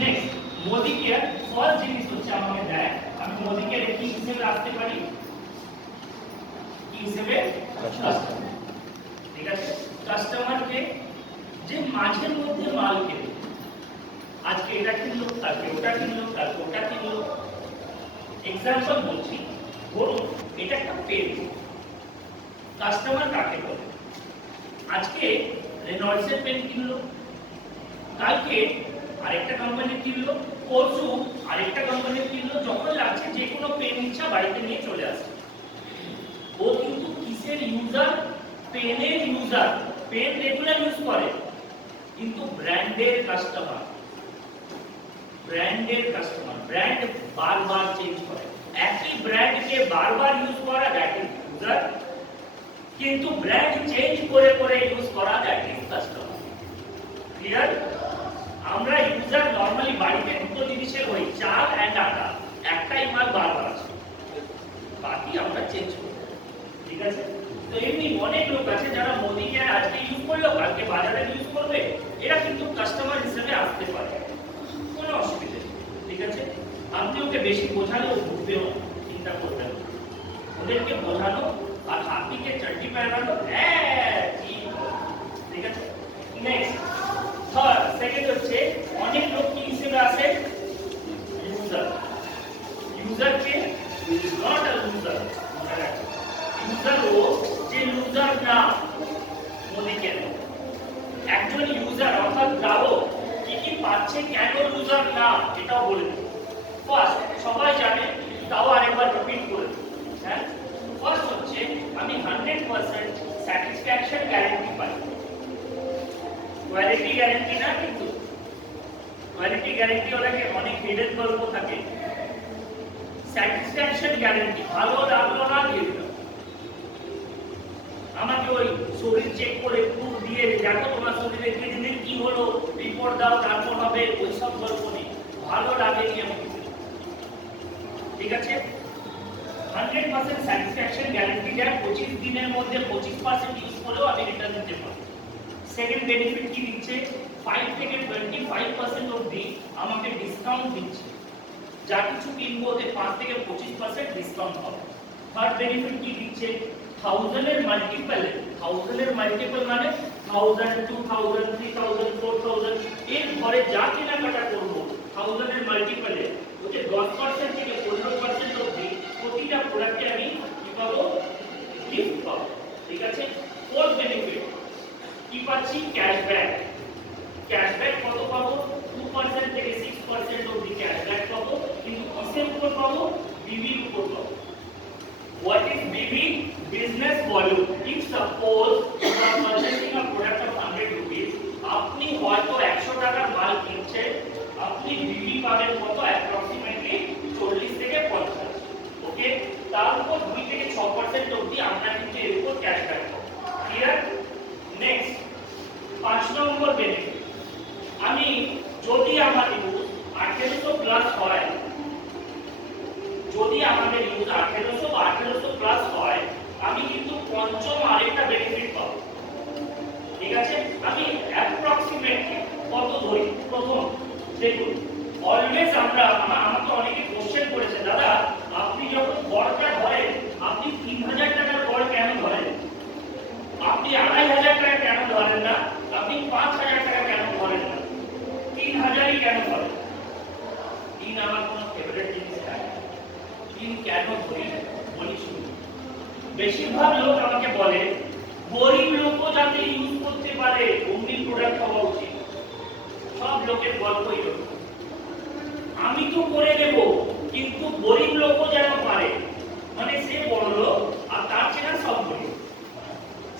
Next Modi care first জিনিস হচ্ছে আমাকে দেয় আমি মোদি কেয়ারে কি হিসেবে রাখতে পারি কি হিসেবে কাস্টমার ঠিক আছে কাস্টমারকে যে মাঝের মধ্যে মাল কেনে আজকে এটা কিনলো কালকে ওটা কিনলো কালকে ওটা কিনলো এক্সাম্পল বলছি ধরুন এটা একটা পেন কাস্টমার কাকে বলে আজকে রেনল্ডসের পেন কিনলো কালকে আরেকটা কোম্পানি কিনলো পরশু আরেকটা কোম্পানি কিনলো যখন লাগছে যে কোনো পেন ইচ্ছা বাড়িতে নিয়ে চলে আসে ও কিন্তু কিসের ইউজার পেনের ইউজার পেন রেগুলার ইউজ করে কিন্তু ব্র্যান্ডের কাস্টমার ব্র্যান্ড বারবার চেঞ্জ করে একই ব্র্যান্ডকে বারবার ইউজ করা দ্যাট ইজ ইউজার কিন্তু ব্র্যান্ড চেঞ্জ করে করে ইউজ করা দ্যাট ইজ কাস্টমার ক্লিয়ার আমরা ইউজার নরমালি বাড়িতে দুটো জিনিসের হই চাল এন্ড আটা একটাই মাল বারবার আছে বাকি আমরা চেঞ্জ করি ঠিক আছে তো এমনি অনেক লোক আছে যারা মোদি কেয়ার আজকে ইউজ করলো কালকে বাজারে ইউজ করবে এরা কিন্তু কাস্টমার হিসেবে আসতে পারে কোনো অসুবিধা নেই ঠিক আছে আপনি ওকে বেশি বোঝালেও বুঝবেও চিন্তা করবেন ওদেরকে বোঝানো আর হাতিকে চটি পরানো হ্যাঁ ঠিক আছে নেক্সট থার্ড সেকেন্ড হচ্ছে অনেক লোক কি হিসেবে আসে ইউজার কে is not a user user ও যে ইউজার না মোদি কেন একজন ইউজার অর্থাৎ গ্রাহক কি কি পাচ্ছে কেন ইউজার না এটাও বলে দেব ফার্স্ট সবাই জানে তাও আরেকবার রিপিট করে হ্যাঁ ফার্স্ট হচ্ছে আমি 100% স্যাটিসফ্যাকশন গ্যারান্টি পাই কোয়ালিটি গ্যারান্টি না কিন্তু কোয়ালিটি গ্যারান্টি ওটাকে অনেক হিডেন গল্প থাকে স্যাটিসফ্যাকশন গ্যারান্টি ভালো লাগলো না দিয়ে দিলাম আমাকে ওই শরীর চেক করে প্রুফ দিয়ে দেখো তোমার শরীরে দিনের কি হলো রিপোর্ট দাও তারপর হবে ওই সব গল্প নেই ভালো লাগেনি আমি ঠিক আছে 100% স্যাটিসফ্যাকশন গ্যারান্টি দেয় 25 দিনের মধ্যে 25% ইউজ করলেও আমি রিটার্ন দিতে পারি সেকেন্ড বেনিফিট কি দিচ্ছে 5 থেকে 25% অবধি আমাকে ডিসকাউন্ট দিচ্ছে যা কিছু কিনবো ওতে 5 থেকে 25% ডিসকাউন্ট হবে থার্ড বেনিফিট কি দিচ্ছে 1000 এর মাল্টিপল মানে 1000 2000 3000 4000 এর ঘরে যা কেনাকাটা করব 1000 এর মাল্টিপলে ওতে 10% থেকে 15% অবধি প্রতিটা প্রোডাক্টে আমি কি পাবো গিফট পাবো ঠিক আছে ফোর্থ বেনিফিট কি পাচ্ছি ক্যাশব্যাক কত পাবো 2% থেকে 6% অবধি ক্যাশব্যাক পাবো কিন্তু কিসের উপর পাবো বিবির উপর পাবো what is BB business volume if suppose you are purchasing a product of 100 rupees আপনি হয়তো 100 টাকার মাল কিনছেন আপনি বিবি পাবেন কত অ্যাপ্রক্সিমেটলি 40 থেকে 50 ওকে তার উপর 2 থেকে 6% অবধি আমরা কিন্তু এর উপর ক্যাশব্যাক পাবো ক্লিয়ার নেক্সট 5 নম্বর বেনিফিট আমি যদি আমার ইউজ 1800 প্লাস হয় যদি আমাদের ইউজ 1800 বা 1800 প্লাস হয় আমি কিন্তু পঞ্চম আরেকটা বেনিফিট পাবো ঠিক আছে আমি অ্যাপ্রক্সিমেটলি কত ধরি প্রথম দেখুন অলওয়েজ আমরা আমাকে অনেকে কোশ্চেন করেছে দাদা আপনি যখন গড়টা ধরেন আপনি 3000 টাকার গড় কেন ধরেন আপনি 2500 টাকা কেন ধরেন না আপনি 5000 টাকা কেন ধরেন না 3000ই কেন ধরেন তিন আমার কোনো ফেভারিট জিনিস নাই তিন কেন ধরি বলি শুনুন বেশিরভাগ লোক আমাকে বলে গরিব লোকও যাতে ইউজ করতে পারে অমনি প্রোডাক্ট হওয়া উচিত সব লোকের গল্পই হলো আমি তো করে দেব কিন্তু গরিব লোকও যেন পারে মানে সে বড় লোক আর তার চেনা সব গরিব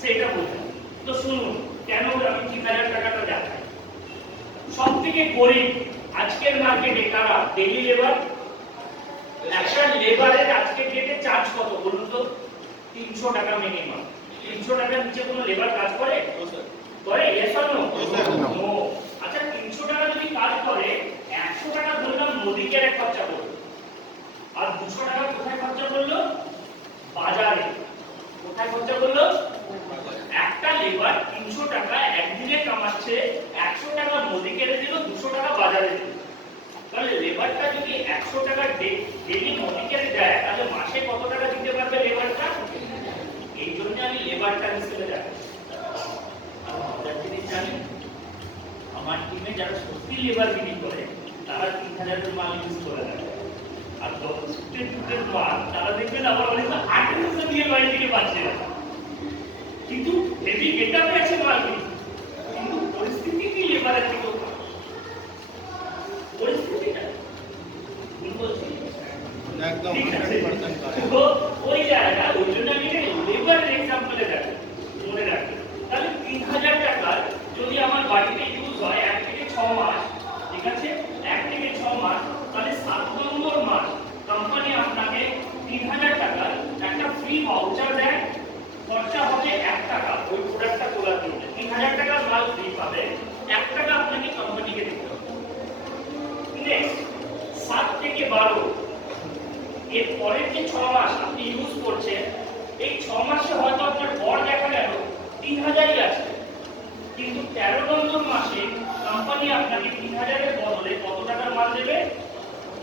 সেটা বলতে তো শুনুন কেন আমি 3000 টাকাটা দেখাই সব থেকে গরিব আজকের মার্কেটে কারা ডেইলি লেবার একটা লেবারের আজকে ডেটে চার্জ কত বলুন তো 300 টাকা মিনিমাম 300 টাকার নিচে কোনো লেবার কাজ করে করে यस অর নো আচ্ছা 300 টাকা যদি কাজ করে 100 টাকা বললাম মোদি কেয়ারে খরচা করবে আর 200 টাকা কোথায় খরচা করলো বাজারে কোথায় খরচা করলো একটা লেবার 300 টাকা একদিনে কামাচ্ছে 100 টাকা মোদি কেয়ারে দিল 200 টাকা বাজারে দিল লেবারটা যদি 100 টাকা ডেলি মনিকে দেয় তাহলে মাসে কত টাকা দিতে পারবে লেবারটা? এই জন্য আমি লেবারটা হিসেবে রাখি। আর জিনিস জানি আমার টিমে যারা সত্যি লেবার বিক্রি করে তারা 3000 এর মাল ইউজ করে রাখে, আর দুটের মাল তারা দেখবেন আবার অনেক 1800 দিয়ে বাড়ি থেকে পাচ্ছে না, কিন্তু হেভি গেটআপে আছে মাল, কিন্তু পরিস্থিতি কি লেবারের থেকে পরিস্থিতিটা একদম 100% করে তো ওই জায়গা ওই জন্য আমি লেবারের एग्जांपल রাখি মনে রাখি। তাহলে 3000 টাকা যদি আমার বাড়িতে ইউজ হয় 1 থেকে 6 মাস, ঠিক আছে, 1 থেকে 6 মাস, তাহলে 7 নম্বর মাস কোম্পানি আপনাকে 3000 টাকা একটা ফ্রি ভাউচার দেয়, খরচা হবে 1 টাকা ওই প্রোডাক্টটা তোলার জন্য। 3000 টাকার মাল ফ্রি পাবে, 1 টাকা আপনাকে কোম্পানিকে দিতে হবে। নেক্সট 7 থেকে 12 এর পরের যে 6 মাস আপনি ইউজ করছেন, এই 6 মাসে হয়তো আপনার গড় দেখা গেল 3000ই আছে, কিন্তু 13 নম্বর মাসে কোম্পানি আপনাকে 3000 এর বদলে কত টাকার মাল দেবে?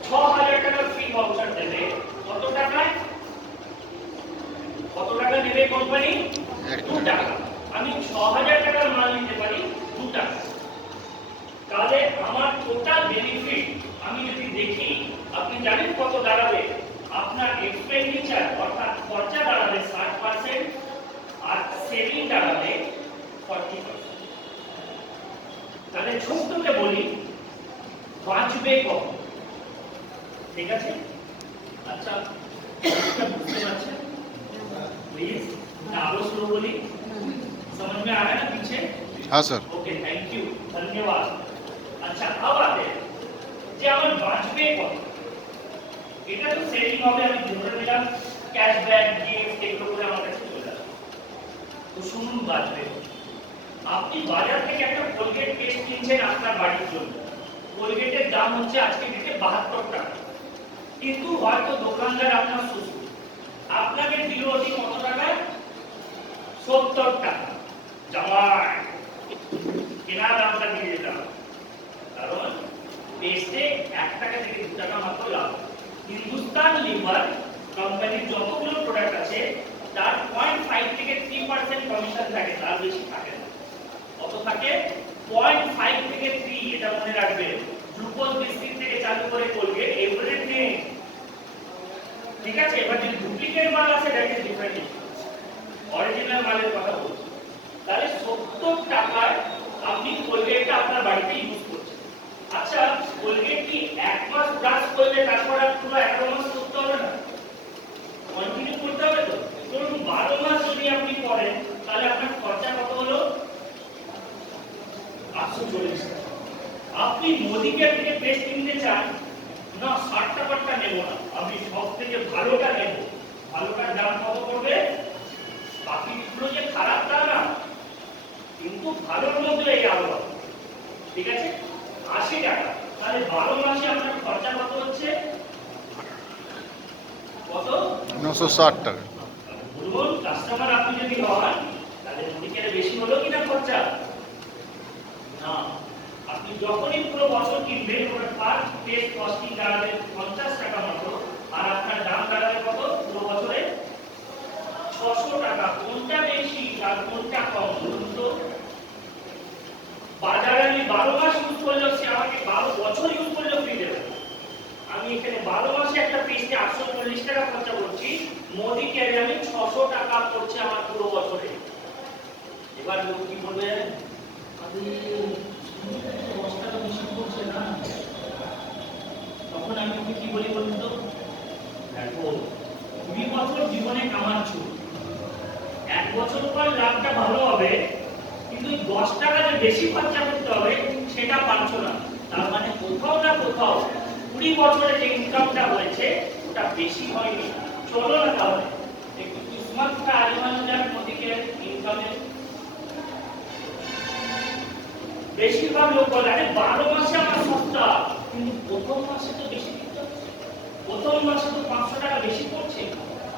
6000 টাকার ফ্রি ভাউচার দেবে। কত টাকায়? কত টাকা দেবে কোম্পানি? 2 টাকা। আমি 6000 টাকার মাল নিতে পারি 2 টাকা। তাহলে আমার টোটাল বেনিফিট আমি যদি দেখি, আপনি জানেন কত দাঁড়াবে? আপনার এক্সপেন্ডিচার অর্থাৎ খরচা দাঁড়াবে 60% আর সেভিং দাঁড়াবে 40%। তাহলে ছোট্টকে বলি বাঁচবে কত? ঠিক আছে, আচ্ছা বুঝতে পারছেন? प्लीज आरो स्लो बोली, समझ में आ रहा है ना पीछे? हाँ सर। ओके, थैंक यू, धन्यवाद। अच्छा अब आते हैं যে আমার বাঁচবে কত। এটা তো সেভিং হবে, আমি ধরে নিলাম ক্যাশব্যাক গিফট এগুলো করে আমার কাছে চলে আসবে। তো শুনুন বাঁচবে কত। আপনি বাজার থেকে একটা কোলগেট পেস্ট কিনছেন আপনার বাড়ির জন্য, কোলগেটের দাম হচ্ছে আজকে ডেটে 72 টাকা, কিন্তু হয়তো দোকানদার আপনার শ্বশুর আপনাকে দিল ওটি কত টাকায়? 70 টাকা। জামাই কেনা দামটা দিয়ে দিলাম, কারণ পেস্টে 1 টাকা থেকে 2 টাকা মাত্র লাভ। হিন্দুস্তান লিভার কোম্পানির যতগুলো প্রোডাক্ট আছে তার 0.5 থেকে 3% কমিশন থাকে, তার বেশি থাকে না। কত থাকে? 0.5 থেকে 3, এটা মনে রাখবেন। গ্লুকোজ বিস্কিট থেকে চালু করে কোলগেট এভরিথিং, ঠিক আছে। এবার যদি ডুপ্লিকেট মাল আছে দ্যাট ইজ ডিফারেন্ট, অরিজিনাল মালের কথা বলছি। তাহলে 70 টাকায় আপনি কোলগেটটা আপনার বাড়িতে ইউজ করছেন। আচ্ছা কোলগেট কি 1 মাস ব্রাশ করলে তারপর আর পুরো 11 মাস করতে হবে না? কন্টিনিউ করতে হবে তো? ধরুন 12 মাস যদি আপনি করেন তাহলে আপনার খরচা কত হলো? 840 টাকা। আপনি মোদিকে থেকে পেস্ট কিনতে চান না, 60 টাকারটা নেব না, আমি সবথেকে ভালোটা নেব। ভালোটার দাম কত পড়বে? বাকিগুলো যে খারাপ তা না, কিন্তু ভালোর মধ্যে এই আলাদা, ঠিক আছে, 80 টাকা। তাহলে 12 মাসে আপনার খরচা কত হচ্ছে? কত? 960 টাকা। বলুন কাস্টমার আপনি যদি হন তাহলে মোদিকের বেশি হলো কিনা খরচা? না। আপনি যখনই পুরো বছর কিনবেন ওটা পার পেস্ট কস্টিং দাঁড়াবে 50 টাকা মতো, আর আপনার দাম দাঁড়াবে কত পুরো বছরে? 600 টাকা। কোনটা বেশি আর কোনটা কম বলুন তো? বাজারে আমি 12 মাস ইউজ করলেও সে আমাকে 12 বছর ইউজ করলেও ফ্রি দেবে। আমি এখানে 12 মাসে একটা পেস্টে 840 টাকা খরচা করছি, মোদি কেয়ারে আমি 600 টাকা পড়ছে আমার পুরো বছরে। এবার লোক কি বলবে? তখন আমি ওকে কি বলি বলুন তো? দেখো 20 বছর জীবনে কামাচ্ছ, 1 বছর পর লাভটা ভালো হবে, কিন্তু 10 টাকা যে বেশি খরচা করতে হবে সেটা পারছো না। তার মানে কোথাও না কোথাও 20 বছরে যে ইনকামটা হয়েছে ওটা বেশি হয়নি। চলো না তাহলে একটু কিসমতটা আজমানো যাক মোদিকে ইনকামে। বেশিরভাগ লোক বলে আরে 12 মাসে আমার সস্তা, কিন্তু প্রথম মাসে তো বেশি দিতে হচ্ছে, প্রথম মাসে তো 500 টাকা বেশি পড়ছে।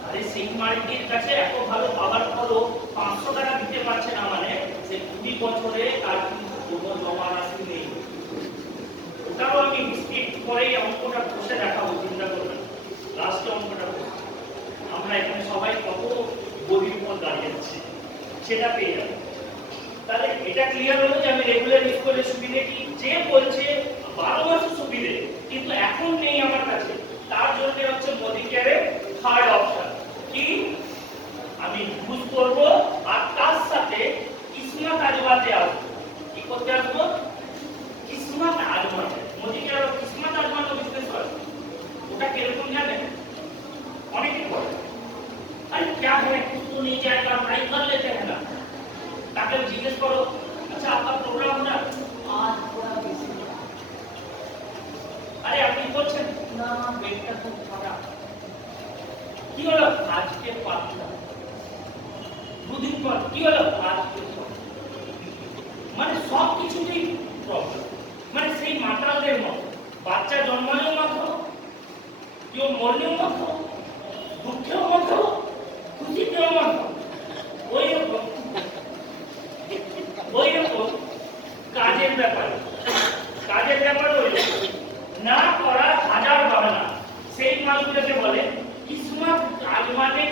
আরে সেই মার্কেটের কাছে এত ভালো পাওয়ার পরও 500 টাকা দিতে পারছে না, মানে সে 20 বছরে তার কিন্তু কোনো জমা রাশি নেই। ওটাও আমি বিস্কিট করে অঙ্কটা সেটা পেয়ে যাবে। তাহলে এটা ক্লিয়ার হলো যে আমি রেগুলার স্কুলের সুবিধে কি, যে বলছে 12 মাসের সুবিধে কিন্তু এখন নেই আমার কাছে, তার জন্য হচ্ছে মোদি কেয়ারের থার্ড অপশন কি, আমি ইউজ করব আর তার সাথে কিসমত আজমাতে আসবো। কি করতে আসবো? কিসমত আজমাতে। মোদি কেয়ার কিসমত আজমাতে বিজনেস করে, ওটা কিরকম জানেন? অনেকে বলে अरे क्या है, कुछ तो नहीं जाएगा, ट्राई कर लेते हैं ना। ताकि जिज्ञेस करो अच्छा आपका प्रोग्राम हो रहा आज थोड़ा बिजी है, अरे আপনি বলছেন না পেটটা খুব খারাপ, কি হলো আজকে পাতলা, দুদিন পর কি হলো আজকে, মানে সব কিছুতেই প্রবলেম। মানে সেই মাতালদের মতো, বাচ্চা জন্মানোর মতো, কেউ মরলেও মতো, দুঃখেও মতো, খুশিতেও মতো, ওই রকম কাজের ব্যাপারে ওই না করার হাজার বাহানা, সেই মানুষগুলোকে বলে কিসমত আজমাতে।